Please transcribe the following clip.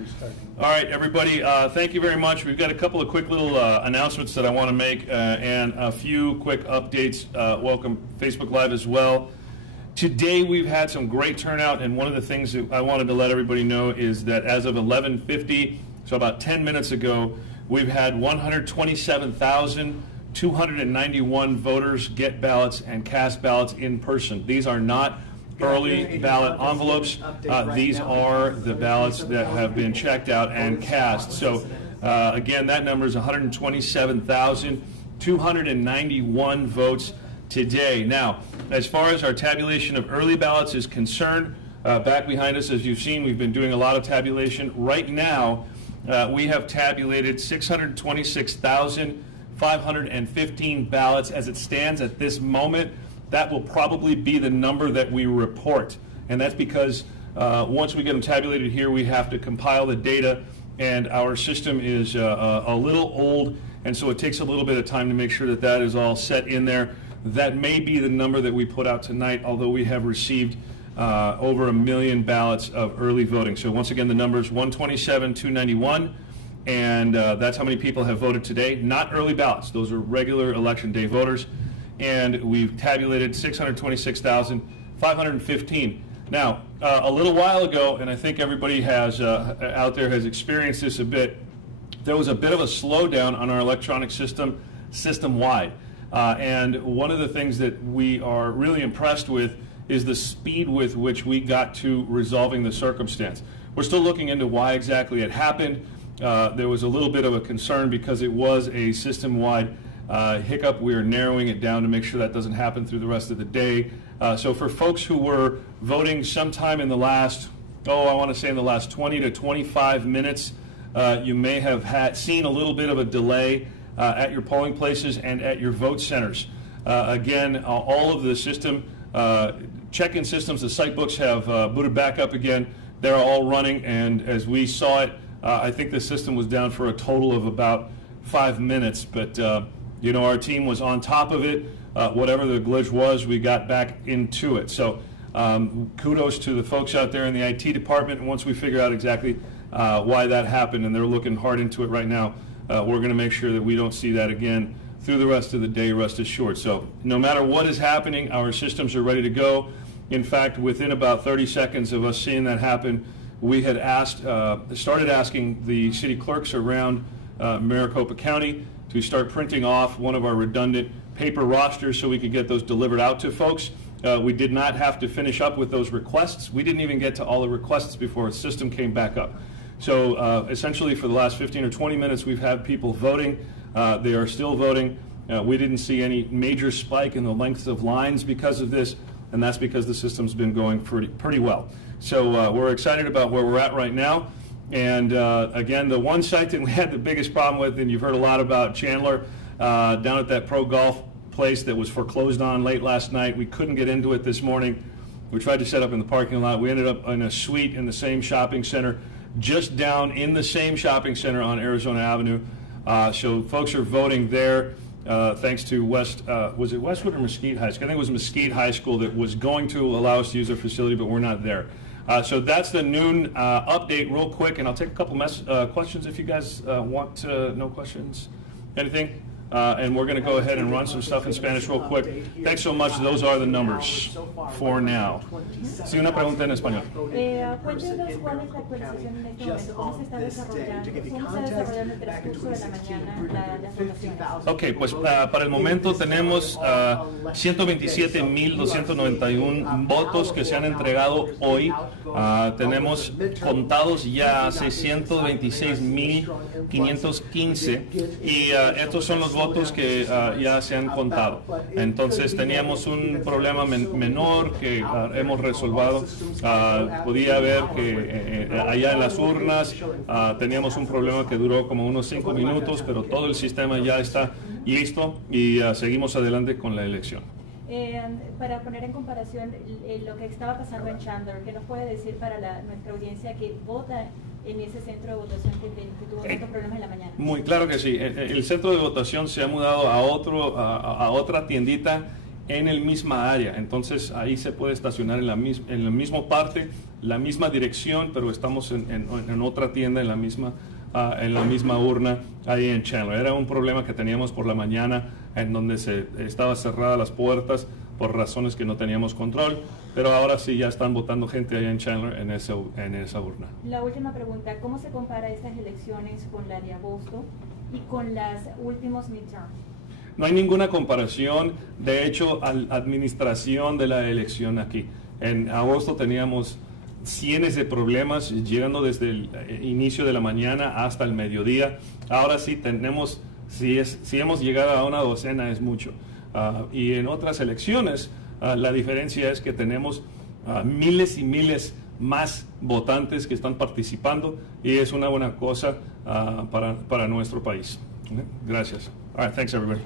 All right, everybody, thank you very much. We've got a couple of quick little announcements that I want to make and a few quick updates. Welcome Facebook Live as well. Today we've had some great turnout, and one of the things that I wanted to let everybody know is that as of 11:50, so about 10 minutes ago, we've had 127,291 voters get ballots and cast ballots in person. These are not early ballot envelopes. These are the ballots that have been checked out and cast. So again, that number is 127,291 votes today. Now, as far as our tabulation of early ballots is concerned, back behind us, as you've seen, we've been doing a lot of tabulation. Right now, we have tabulated 626,515 ballots as it stands at this moment. That will probably be the number that we report. And that's because once we get them tabulated here, we have to compile the data, and our system is a little old, and so it takes a little bit of time to make sure that that is all set in there. That may be the number that we put out tonight, although we have received over 1 million ballots of early voting. So once again, the number is 127,291, and that's how many people have voted today. Not early ballots. Those are regular election day voters. And we've tabulated 626,515. Now, a little while ago, and I think everybody has out there has experienced this a bit, there was a bit of a slowdown on our electronic system-wide. And one of the things that we are really impressed with is the speed with which we got to resolving the circumstance. We're still looking into why exactly it happened. There was a little bit of a concern because it was a system-wide hiccup. We are narrowing it down to make sure that doesn't happen through the rest of the day. So for folks who were voting sometime in the last, I want to say in the last 20 to 25 minutes, you may have seen a little bit of a delay at your polling places and at your vote centers. Again, all of the system, check-in systems, the site books have booted back up again. They're all running, and as we saw it, I think the system was down for a total of about 5 minutes, but you know, our team was on top of it. Whatever the glitch was, we got back into it. So kudos to the folks out there in the IT department. And once we figure out exactly why that happened, and they're looking hard into it right now, we're going to make sure that we don't see that again through the rest of the day, rest assured. So no matter what is happening, our systems are ready to go. In fact, within about 30 seconds of us seeing that happen, we had started asking the city clerks around Maricopa County to start printing off one of our redundant paper rosters so we could get those delivered out to folks. We did not have to finish up with those requests. We didn't even get to all the requests before the system came back up. So essentially for the last 15 or 20 minutes we've had people voting. They are still voting. We didn't see any major spike in the length of lines because of this, and that's because the system's been going pretty well. So we're excited about where we're at right now. And again, the one site that we had the biggest problem with, and you've heard a lot about Chandler, down at that pro golf place that was foreclosed on late last night. We couldn't get into it this morning. We tried to set up in the parking lot. We ended up in a suite in the same shopping center, just down in the same shopping center on Arizona Avenue. So folks are voting there thanks to was it Westwood or Mesquite High School? I think it was Mesquite High School that was going to allow us to use their facility, but we're not there. So that's the noon update real quick, and I'll take a couple questions if you guys want to know questions. Anything? And we're going to go ahead and run some stuff in Spanish real quick. Thanks so much. Those are the numbers for now. Sí, una pregunta en español. Cuéntenos cuál es la actualización en este momento, cómo se está desarrollando el transcurso de la mañana las votaciones. Ok, pues para el momento tenemos 127,291 votos que se han entregado hoy. Tenemos contados ya 626,515 y estos son los votos que ya se han contado. Entonces teníamos un problema menor que hemos resolvido. Podía ver que allá en las urnas teníamos un problema que duró como unos 5 minutos, pero todo el sistema ya está listo y seguimos adelante con la elección. Para poner en comparación lo que estaba pasando en Chandler, ¿qué nos puede decir para nuestra audiencia que vota en ese centro de votación que tuvo tantos problemas en la mañana? Muy claro que sí. El centro de votación se ha mudado a otra tiendita en el misma área. Entonces ahí se puede estacionar en la misma parte, la misma dirección, pero estamos en otra tienda en la misma urna ahí en Chandler. Era un problema que teníamos por la mañana en donde estaban cerradas las puertas por razones que no teníamos control, pero ahora sí ya están votando gente allá en Chandler en esa urna. La última pregunta, ¿cómo se compara estas elecciones con la de agosto y con las últimos midterms? No hay ninguna comparación. De hecho, administración de la elección aquí. En agosto teníamos cientos de problemas llegando desde el inicio de la mañana hasta el mediodía. Ahora sí tenemos, si hemos llegado a una docena es mucho. Y en otras elecciones la diferencia es que tenemos miles y miles más votantes que están participando y es una buena cosa para nuestro país. Gracias. All right, thanks everybody.